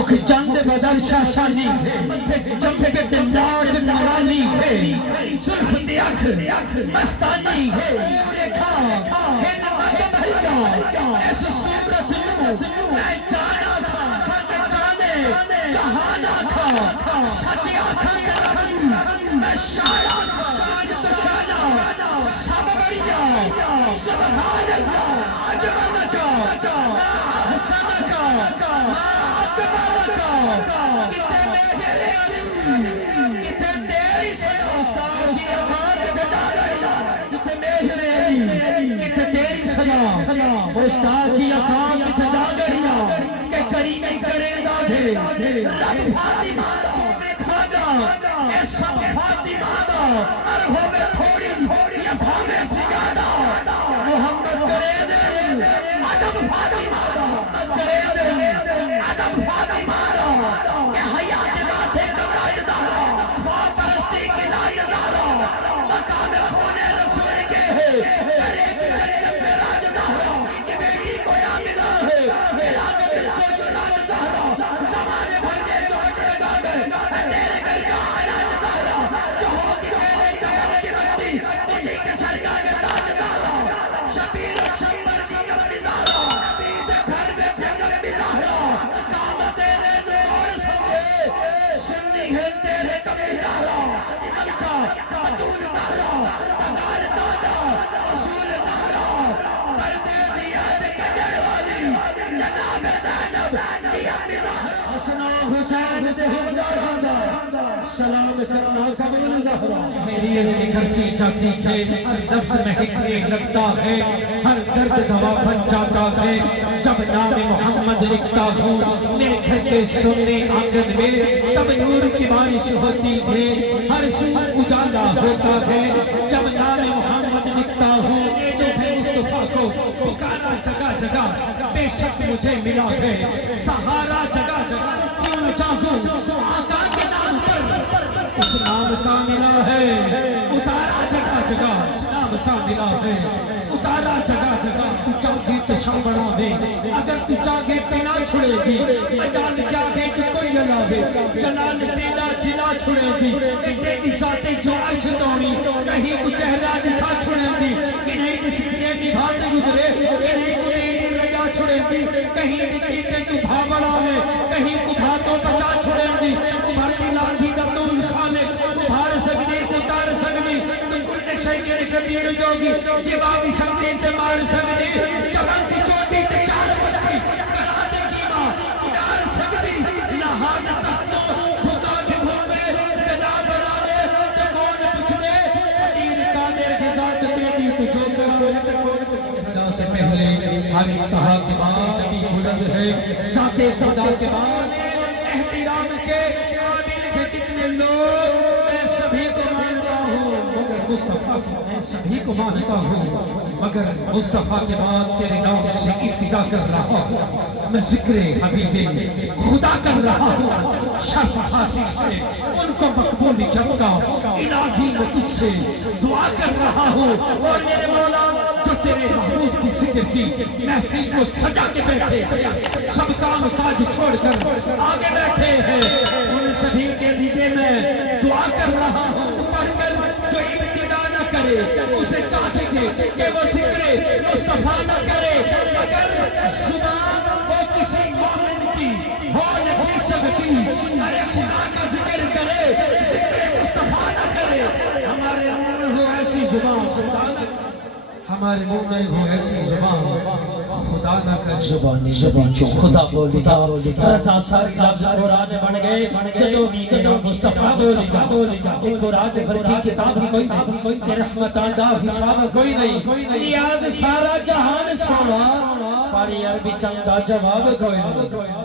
جند بدر شاشانی چمکے دلاٹ نورانی ہے زلف دیکھ مستانی ہے ریکھا ہے نمک بھریا ایس صورت نو میں جانا تھا جانے جہانا تھا سچے آنکھاں ربی میں شانا تھا شانا سب بڑیا سبحان اللہ عجبانک حسنک کتے میرے علی کتے تیری سنا استاد جی آباد جدا گیا کتے میرے علی کتے تیری سنا استاد جی آباد جدا گیا کہ کریمی کرے دا دے رب فاطمہ جو میں کھانا اے سب فاطمہ دا ارہو میں تھوڑی یا بھامے زیادہ محمد کرے دے عدم فاطمہ دا کرے دے عدم فاطمہ دا کہ حیات باتیں کمراج دارا وفا پرستی کی لاج دارا مقام خون رسول کے ہے کرے کی جنت میں راج دارا کہ بیٹی کو یا ملا ہے میرا دل کو جو راج دارا زمانے بھر میں جو بٹے گا گئے تیرے گھر کا علاج دارا جو ہوگی میرے قدم کی بندی مجھے کے سر کا تاج دارا شبیر و شمبر جی کبھی دارا عبید گھر میں کبھی دارا کام تیرے دوڑ سمجھے سنی ہے تیرے کبھی دارا ملکہ مدون دارا تغار دادا رسول دارا پردے دیا کجڑ والی جناب زینب دیا مزارا حسن و حسین سے ہم دارا سلام کرنا قبول زہرا میری یہ گھرسی چاچی تھے ہر لفظ میں حکمے لگتا ہے ہر درد دوا بن جاتا ہے جب نام محمد لکھتا ہوں میرے گھر کے سننے آنگن میں تب نور کی بارش ہوتی ہے ہر سو اجالا ہوتا ہے جب نام محمد لکھتا ہوں یہ جو ہے مصطفیٰ کو پکارا جگہ جگہ بے شک مجھے ملا ہے سہارا جگہ جگہ کیوں چاہوں آقا کے نام پر اس نام کا ملا ہے اتارا جگہ جگہ نام سا ملا ہے اتارا جگہ جگہ تو چاہے تو شاہ بڑھا دے اگر تو چاہے پینا چھڑے گی مجال کیا ہے جو کوئی علاوے جلال تینا جلا چھڑے گی تیری ساتھے جو عرش دوڑی کہیں کو چہرہ دکھا چھڑے گی کہ نہیں کسی کے نبھاتے گزرے کہ نہیں کو تیری رجا چھڑے گی کہیں دکھیتے تو بھاوڑا میں کہیں کو بھاتوں بچا چھڑے گی ابھرتی لاندھی دا تو خالق ابھار سکتی اتار سکتی تو کل شیئر کبیر جوگی جوابی سکتے سے مار سکتی جبل دی چوٹی تے چار بجائی کرا دے کیما اڈار سکتی لحاظ تختوں بھکا کے بھومے پیدا بنا دے تو کون پچھ دے تیر قادر کے ذات تیدی تو جو کرا ہے تو کون پچھ دے خدا سے پہلے ہر انتہا کے بعد بھی بلند ہے ساتھ خدا کے بعد احترام کے قابل کے جتنے لوگ میں سبھی کو مانتا ہوں مگر مصطفیٰ میں سبھی کو مانتا ہوں مگر مصطفیٰ کے بعد تیرے نام سے ابتدا کر رہا ہوں میں ذکر حبیب خدا کر رہا ہوں شرف حاصل ہے ان کو مقبول جب کا الہی میں تجھ سے دعا کر رہا ہوں اور میرے مولا جو تیرے محبوب کی ذکر کی محفل کو سجا کے بیٹھے سب کام کاج چھوڑ کر آگے بیٹھے ہیں ان سبھی کے لیے میں دعا کر رہا ہوں پڑھ کر جو ابتدا نہ کرے اسے چاہتے گے کہ وہ ذکر مصطفیٰ نہ کرے مگر زبان وہ کسی مومن کی ہو نہیں سکتی ارے خدا کا ذکر کرے ذکر مصطفیٰ نہ کرے ہمارے منہ میں ہو ایسی زبان ہمارے منہ میں ہو ایسی زبان خدا نہ کر زبان جو خدا بولی گا رضا ساری لفظ قرآن بن گئے جدو میت نام مصطفیٰ بولی گا ایک قرآن بھر کی کتاب کوئی نہیں رحمت آدھا حساب کوئی نہیں نیاز سارا جہان سونا پاری عربی چندہ جواب کوئی نہیں